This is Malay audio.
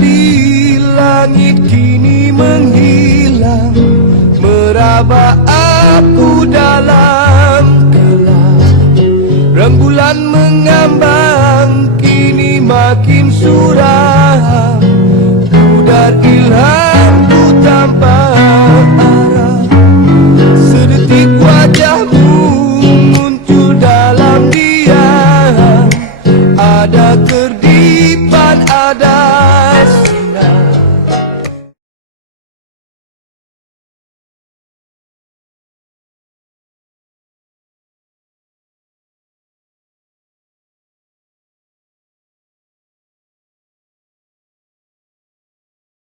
di langit kini menghilang. Meraba aku dalam gelap Rembulan mengambang kini makin suram.